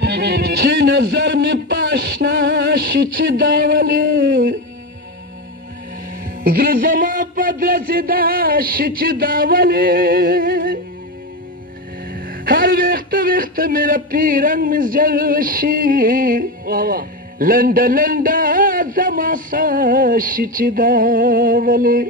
چې نظر مې پاشنا شي چې دا ولې زړه زما په درځېدا شي چې دا ولې هر وخت مې رپي رنګ مې زل شي لنډه لنډه زما سا شي چې دا ولې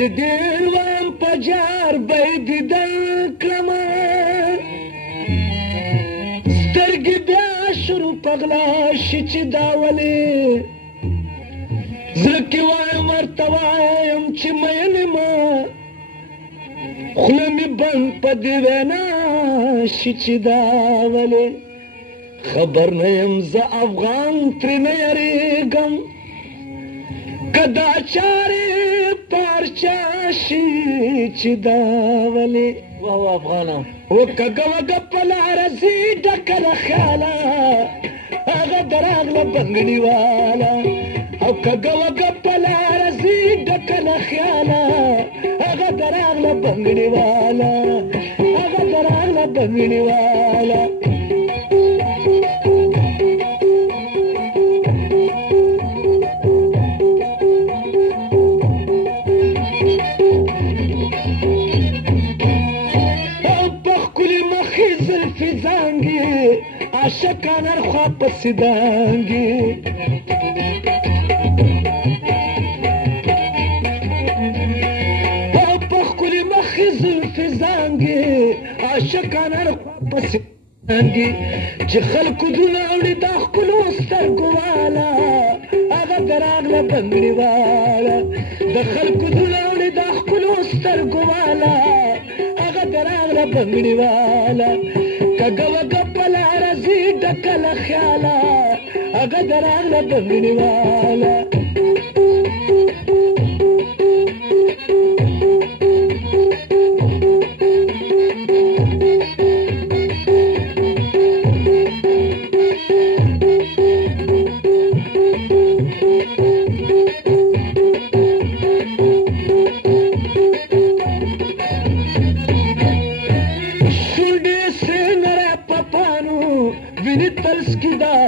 چې ډېر وایم په جار به یې دیدن کړمه سترګې بیا شروع په غلا شي چې دا ولې زړه کې وایم ورته وایم چې مین یمه خوله مې بند په دې وینا شي چې دا ولې خبر نه یم زه افغان ترې نه یریږم که دا چارې پارچا شي چې دا ولې افغانه وکږه وږه په لاره ځي ډکه له خیاله هغه د راغله بنګړي واله او کږه وږه په لاره ځي ډکه له خیاله هغه د راغله بنګړي واله هغه د راغله بنګړي واله عاشقان هر خوا پسې دانګي او په ښکلي مخې زلفې زانګي عاشقان هر خوا پسې دانګي چې خلکو زړونه وړي دا ښکلو سترګو واله هغه د راغله بنګړي واله د خلکو زړونه وړي دا ښکلو سترګو واله هغه د راغله بنګړي واله کږه وږه په لاره ځي ډکه له خیاله هغه د راغله بنګړي واله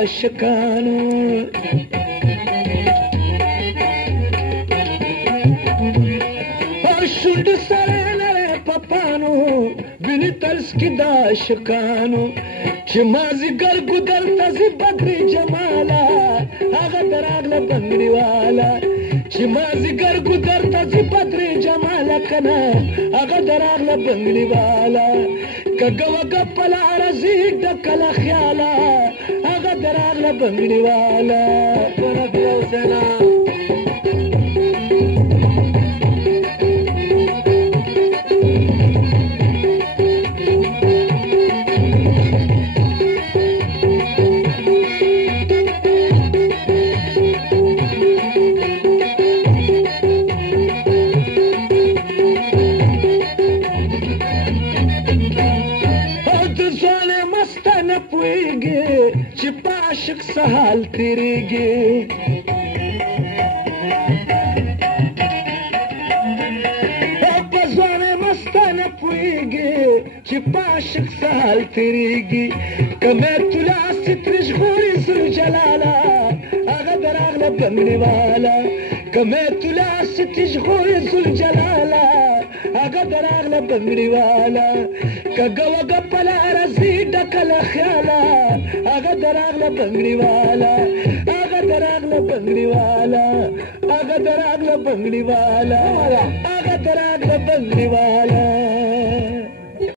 عاشقانو او شونډې سره لرې پپانو وینې ترس کې د عاشقانو چې مازدیګر ګودر ته ځي بدرې جماله هغه د راغله بنګړي واله چې مازدیګر ګودر ته ځي بدرې جماله که نه هغه د راغله بنګړي واله کږه وږه په لاره ځي ډکه له خیاله هغه د راغله بنګړي واله عاشق سهال تیریږي او په ځوانۍ مسته نه پوهېږي چې په عاشق سهال تیریږي که مې توله سترې ژغوري ذوالجلاله هغه د راغله بنګړي واله که مې توله سترې ژغوري ذوالجلاله هغه د راغله بنګړي واله کږه وږه په لاره ځي ډکه له خیاله هغه د راغله بنګړي واله هغه د راغله بنګړي واله هغه د راغله بنګړي واله هغه د راغله بنګړي واله